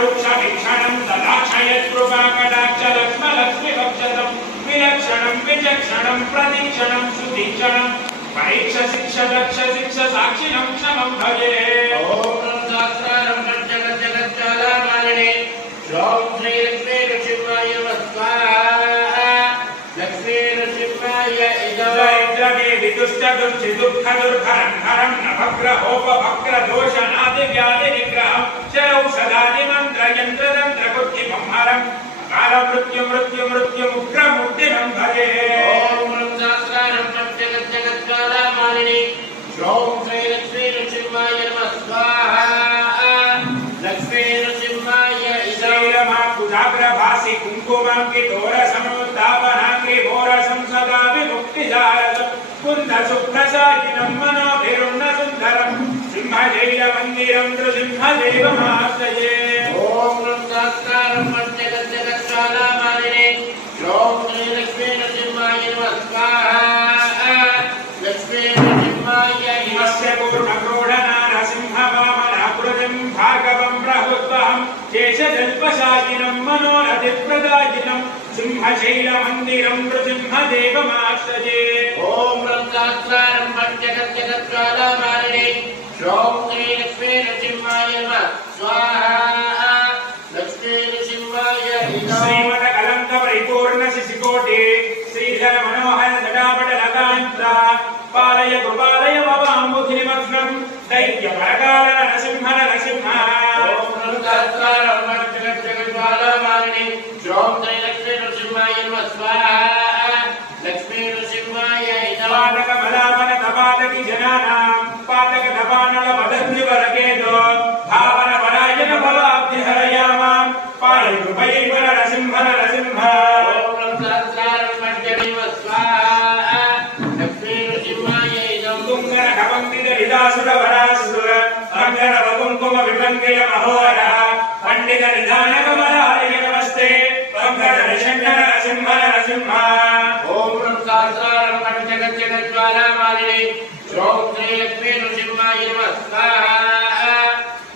रुक्षवीक्षणं ददाक्षयत्कृपाकटाक्षलक्ष्मलक्ष्मीभक्षतं विलक्षणं विचक्षणं प्रतीक्षणं सुदीक्षणं परीक्ष शिक्ष दक्ष शिक्ष साक्षिणं क्षमं भजे। ॐ सहस्रारं जगज्जगज्जालामालिने श्रों श्रीलक्ष्मी नृसिंहाय नमः स्वाहा। लक्ष्मी नृसिंहाय इदं विदुष्टदुष्टि दुःखदुर्भरं नवग्रहोपभग्रदोषादिव्याधिनिग्रहं औषधादिमन्त्रयन्त्रतन्त्रबुद्धिमंहरं कालमृत्युमृत्युमुग्रमुद्दिनं भजे। ॐ सहस्रारं जगज्जगज्जालामालिने श्रों श्रीलक्ष्मी नृसिंहाय नमः स्वाहा। लक्ष्मी नृसिंहाय इदमाकुजाग्रभासि कुङ्कुमाङ्कितोरसमोत्तापनाङ्गिभोरसं सदा विमुक्तिदारकं कुन्दशुभ्रसायिनं मनोभिरुन्नसुन्दरं सिंहजैलमन्दिरं नृसिंहदेवमाश्रये। ॐ सहस्रारं जगज्जगज्जालामालिने श्रों श्रीलक्ष्मी नृसिंहाय नमः स्वाहा। लक्ष्मी नृसिंहाय इमस्य पूर्णक्रोडनारसिंहवामनाकृतिं भार्गवं प्रहुत्वहं शेषजल्पशायिनं मनोरथिप्रदायिनं सिंहशैलमन्दिरं नृसिंहदेवमाश्रये। ॐ सहस्रारं जगज्जगज्जालामालिने श्रों श्रीलक्ष्मी नृसिंहाय नमः स्वाहा। लक्ष्मी नृसिंहाय श्रीमदकलङ्कपरिपूर्ण शिशिकोटि श्रीधर मनोहर जटापटलकान्त्र पालय कृपालय भवाम्बुधिनिमग्नं दैत्यपरकाल नरसिंह नरसिंह। ॐ सहस्रारं जगज्जगज्जालामालिने श्रों श्रीलक्ष्मी नृसिंहाय नमः स्वाहा। लक्ष्मी नृसिंहाय पातकमलापन तपातकी जनानां पातक तपानल पदद्विवरकेदो भावन परायण भवाब्धिहरयामां पालय कृपयैव नरसिंह नरसिंह। ॐ सहस्रारं नमः स्वाहा। लक्ष्मी नृसिंहाय इदं तुङ्गरकवङ्कितरिदासुरवरासुर अङ्गरवकुङ्कुमविभङ्गिल महोहरः पण्डितनिधानकमलाय नमस्ते अङ्गरनिषण्ण नरसिंह नरसिंह। ॐ सहस्रारं जगज्जगज्जालामालिने श्रों श्रीलक्ष्मी नृसिंहाय नमः स्वाहा।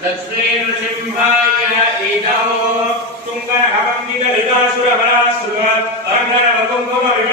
लक्ष्मी नृसिंहाय इदं तुङ्गरकवङ्कितरिदासुरवरासुर अङ्गरवकुङ्कुमविभङ्गिल